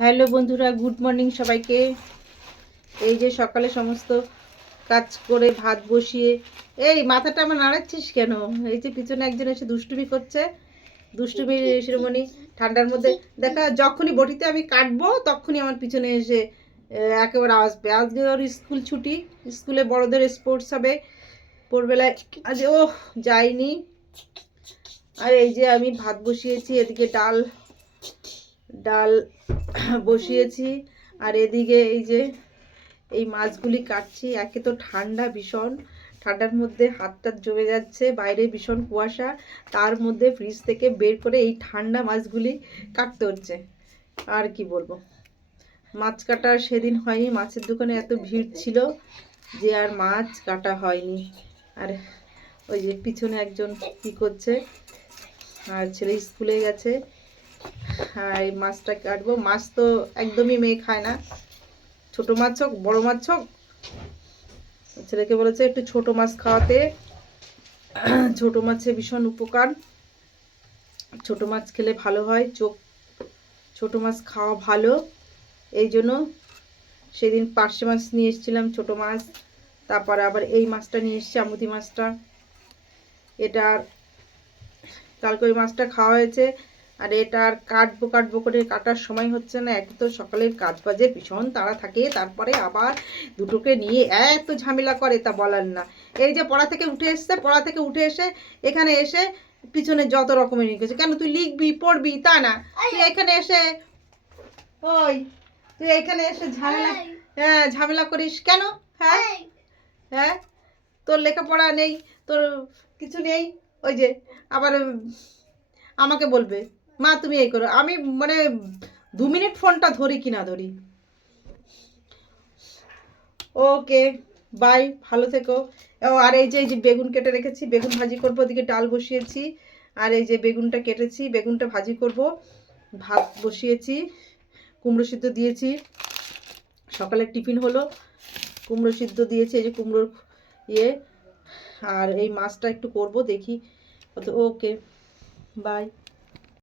Hello বন্ধুরা, good morning সবাইকে। এই যে সকালে সমস্ত কাজ করে ভাত বসিয়ে, এই মাথাটা আমার নাড়াচ্ছিস কেন? এই যে পিছনে একজন এসে দুষ্টুমি করছে, দুষ্টুমি শিরোমণি। ঠান্ডার মধ্যে দেখা, যখনই বটিতে আমি কাটবো তখনই আমার পিছনে এসে একেবারে আসবে। আজকে ওর স্কুল ছুটি, স্কুলে বড়দের স্পোর্টস হবে ভোরবেলায়। আজ ও যায়নি। আর এই যে আমি ভাত বসিয়েছি, এদিকে ডাল ডাল বসিয়েছি, আর এদিকে এই যে এই মাছগুলি কাটছি। একে তো ঠান্ডা ভীষণ, ঠান্ডার মধ্যে হাতটা জমে যাচ্ছে, বাইরে ভীষণ কুয়াশা, তার মধ্যে ফ্রিজ থেকে বের করে এই ঠান্ডা মাছগুলি কাটতে হচ্ছে। আর কি বলবো, মাছ কাটা সেদিন হয়নি, মাছের দোকানে এত ভিড় ছিল যে আর মাছ কাটা হয়নি। আর ওই যে পিছনে একজন কি করছে, আর ছেলে স্কুলে গেছে। আর এই মাছটা কাটবো। মাছ তো একদমই মেয়ে খায় না, ছোট মাছ হোক বড় মাছ হোক। ছেলেকে বলেছে একটু ছোট মাছ খাওয়াতে, ছোট মাছে ভীষণ উপকার, ছোট মাছ খেলে ভালো হয়, চোখ, ছোট মাছ খাওয়া ভালো। এই জন্য সেদিন পার্শে মাছ নিয়ে এসেছিলাম, ছোট মাছ। তারপরে আবার এই মাছটা নিয়ে এসেছি, আমুদি মাছটা। এটা কালকে ওই মাছটা খাওয়া হয়েছে। আর এটা আর কাটবো কাটবো করে কাটার সময় হচ্ছে না। এক তো সকালের কাজ বাজে ভীষণ তাড়া থাকে, তারপরে আবার দুটোকে নিয়ে এত ঝামেলা করে তা বলার না। এই যে পড়া থেকে উঠে এসছে, পড়া থেকে উঠে এসে এখানে এসে পিছনে যত রকমের লিখেছে। কেন তুই লিখবি পড়বি তা না, তুই এখানে এসে ওই তুই এখানে এসে ঝামেলা, হ্যাঁ ঝামেলা করিস কেন? হ্যাঁ হ্যাঁ, তোর লেখাপড়া নেই, তোর কিছু নেই। ওই যে আবার আমাকে বলবে মা তুমি এই করো। আমি মানে 2 মিনিট ফোনটা ধরি কি না ধরি। ওকে, বাই, ভালো থেকো। ও আর এই যে বেগুন কেটে রেখেছি, বেগুন ভাজি করবো, ওদিকে ডাল বসিয়েছি। আর এই যে বেগুনটা কেটেছি, বেগুনটা ভাজি করব। ভাত বসিয়েছি, কুমড়ো সিদ্ধ দিয়েছি, সকালের টিফিন হলো, কুমড়ো সিদ্ধ দিয়েছি, এই যে কুমড়োর ইয়ে। আর এই মাছটা একটু করব দেখি। ওকে, বাই।